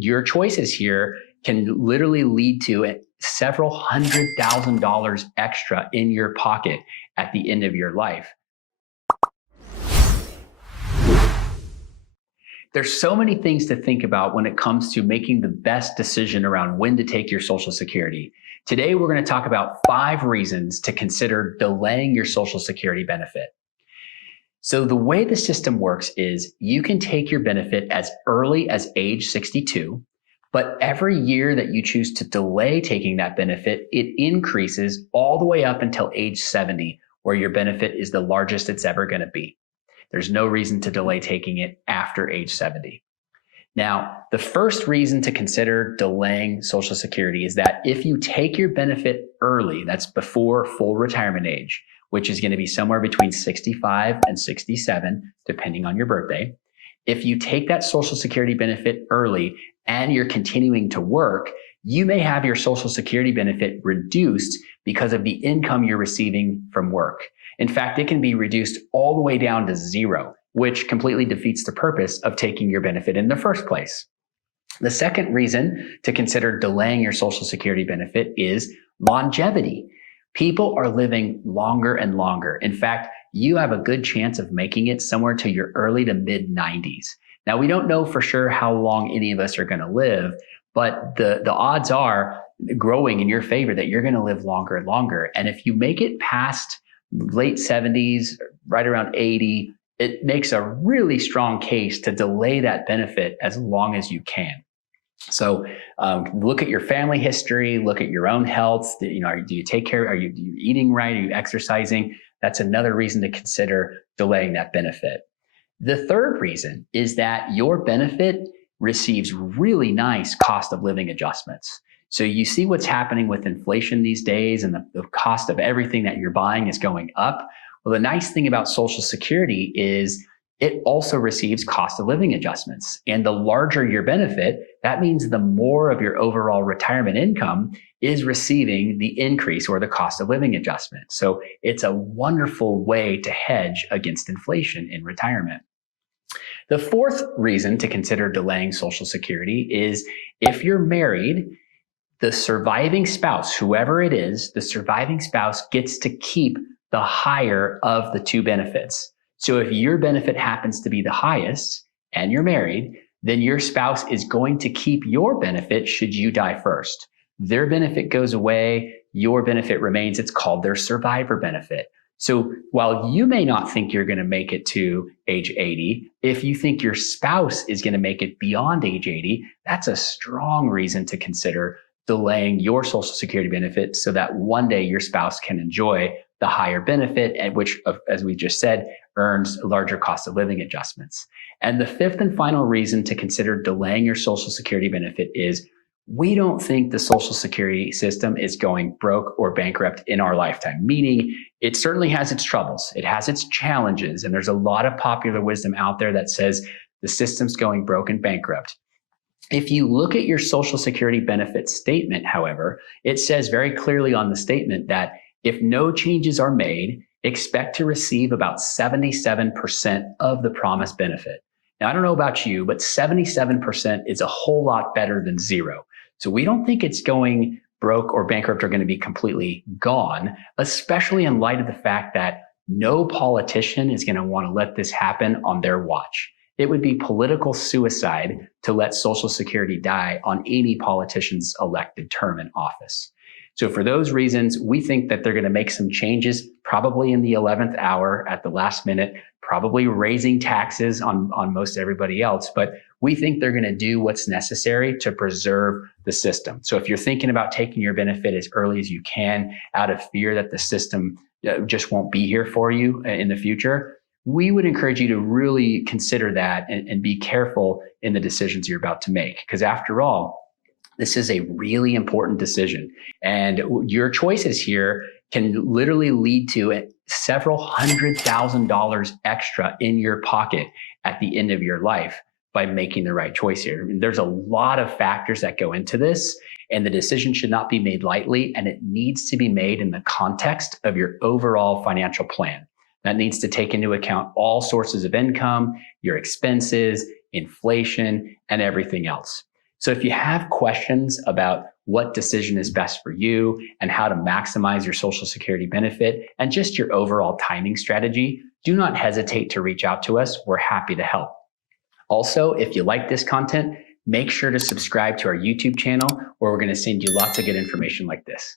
your choices here can literally lead to several $100,000 extra in your pocket at the end of your life. There's so many things to think about when it comes to making the best decision around when to take your Social Security. Today, we're going to talk about 5 reasons to consider delaying your Social Security benefit. So the way the system works is you can take your benefit as early as age 62, but every year that you choose to delay taking that benefit, it increases all the way up until age 70, where your benefit is the largest it's ever going to be. There's no reason to delay taking it after age 70. Now, the first reason to consider delaying Social Security is that if you take your benefit early, that's before full retirement age, which is going to be somewhere between 65 and 67, depending on your birthday. If you take that Social Security benefit early and you're continuing to work, you may have your Social Security benefit reduced because of the income you're receiving from work. In fact, it can be reduced all the way down to 0, which completely defeats the purpose of taking your benefit in the first place. The second reason to consider delaying your Social Security benefit is longevity. People are living longer and longer. In fact, you have a good chance of making it somewhere to your early to mid 90s. Now, we don't know for sure how long any of us are going to live, but the odds are growing in your favor that you're going to live longer and longer. And if you make it past late 70s, right around 80, it makes a really strong case to delay that benefit as long as you can. So look at your family history, look at your own health. Do you take care? Are you eating right? Are you exercising? That's another reason to consider delaying that benefit. The third reason is that your benefit receives really nice cost of living adjustments. So you see what's happening with inflation these days, and the cost of everything that you're buying is going up. Well, the nice thing about Social Security is it also receives cost of living adjustments. And the larger your benefit, that means the more of your overall retirement income is receiving the increase or the cost of living adjustment. So it's a wonderful way to hedge against inflation in retirement. The fourth reason to consider delaying Social Security is if you're married, the surviving spouse, whoever it is, the surviving spouse gets to keep the higher of the 2 benefits. So if your benefit happens to be the highest and you're married, then your spouse is going to keep your benefit should you die first. Their benefit goes away, your benefit remains. It's called their survivor benefit. So while you may not think you're going to make it to age 80, if you think your spouse is going to make it beyond age 80, that's a strong reason to consider delaying your Social Security benefit so that one day your spouse can enjoy the higher benefit, and which, as we just said, earns larger cost of living adjustments. And the fifth and final reason to consider delaying your Social Security benefit is we don't think the Social Security system is going broke or bankrupt in our lifetime, meaning it certainly has its troubles, it has its challenges, and there's a lot of popular wisdom out there that says the system's going broke and bankrupt. If you look at your Social Security benefit statement, however, it says very clearly on the statement that if no changes are made, expect to receive about 77% of the promised benefit. Now, I don't know about you, but 77% is a whole lot better than 0. So we don't think it's going broke or bankrupt or going to be completely gone, especially in light of the fact that no politician is going to want to let this happen on their watch. It would be political suicide to let Social Security die on any politician's elected term in office. So for those reasons, we think that they're going to make some changes, probably in the 11th hour at the last minute, probably raising taxes on most everybody else. But we think they're going to do what's necessary to preserve the system. So if you're thinking about taking your benefit as early as you can out of fear that the system just won't be here for you in the future, we would encourage you to really consider that and be careful in the decisions you're about to make. Because after all, this is a really important decision. And your choices here can literally lead to several $100,000 extra in your pocket at the end of your life by making the right choice here. I mean, there's a lot of factors that go into this, and the decision should not be made lightly, and it needs to be made in the context of your overall financial plan. That needs to take into account all sources of income, your expenses, inflation, and everything else. So if you have questions about what decision is best for you and how to maximize your Social Security benefit and just your overall timing strategy, do not hesitate to reach out to us. We're happy to help. Also, if you like this content, make sure to subscribe to our YouTube channel where we're going to send you lots of good information like this.